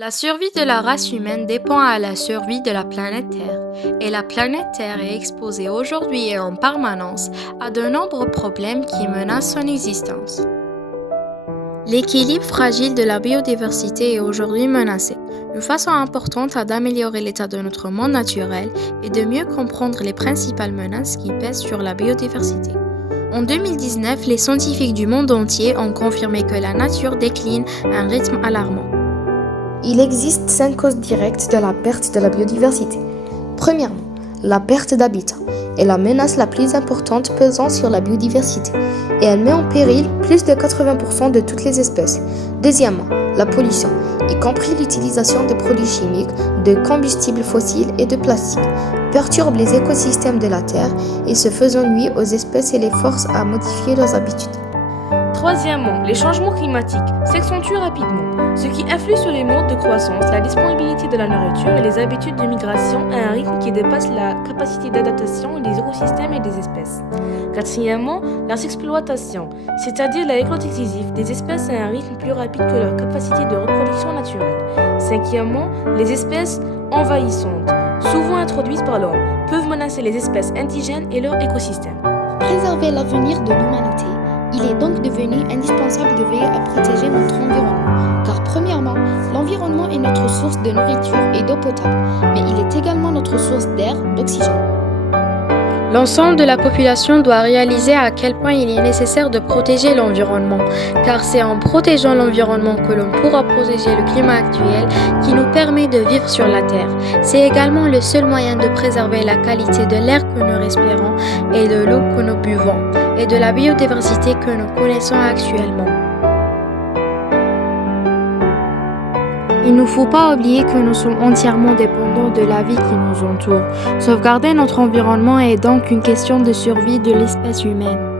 La survie de la race humaine dépend à la survie de la planète Terre, et la planète Terre est exposée aujourd'hui et en permanence à de nombreux problèmes qui menacent son existence. L'équilibre fragile de la biodiversité est aujourd'hui menacé. Une façon importante d'améliorer l'état de notre monde naturel est de mieux comprendre les principales menaces qui pèsent sur la biodiversité. En 2019, les scientifiques du monde entier ont confirmé que la nature décline à un rythme alarmant. Il existe 5 causes directes de la perte de la biodiversité. Premièrement, la perte d'habitat est la menace la plus importante pesant sur la biodiversité et elle met en péril plus de 80% de toutes les espèces. Deuxièmement, la pollution, y compris l'utilisation de produits chimiques, de combustibles fossiles et de plastique, perturbe les écosystèmes de la Terre et se faisant nuire aux espèces et les force à modifier leurs habitudes. Troisièmement, les changements climatiques s'accentuent rapidement, ce qui influe sur les modes de croissance, la disponibilité de la nourriture et les habitudes de migration à un rythme qui dépasse la capacité d'adaptation des écosystèmes et des espèces. Quatrièmement, la surexploitation, c'est-à-dire la récolte excessive des espèces à un rythme plus rapide que leur capacité de reproduction naturelle. Cinquièmement, les espèces envahissantes, souvent introduites par l'homme, peuvent menacer les espèces indigènes et leur écosystème. Pour préserver l'avenir de l'humanité, il est donc devenu indispensable de veiller à protéger notre environnement, car premièrement, l'environnement est notre source de nourriture et d'eau potable, mais il est également notre source d'air, d'oxygène. L'ensemble de la population doit réaliser à quel point il est nécessaire de protéger l'environnement, car c'est en protégeant l'environnement que l'on pourra protéger le climat actuel qui nous permet de vivre sur la Terre. C'est également le seul moyen de préserver la qualité de l'air que nous respirons et de l'eau que nous buvons, et de la biodiversité que nous connaissons actuellement. Il ne faut pas oublier que nous sommes entièrement dépendants de la vie qui nous entoure. Sauvegarder notre environnement est donc une question de survie de l'espèce humaine.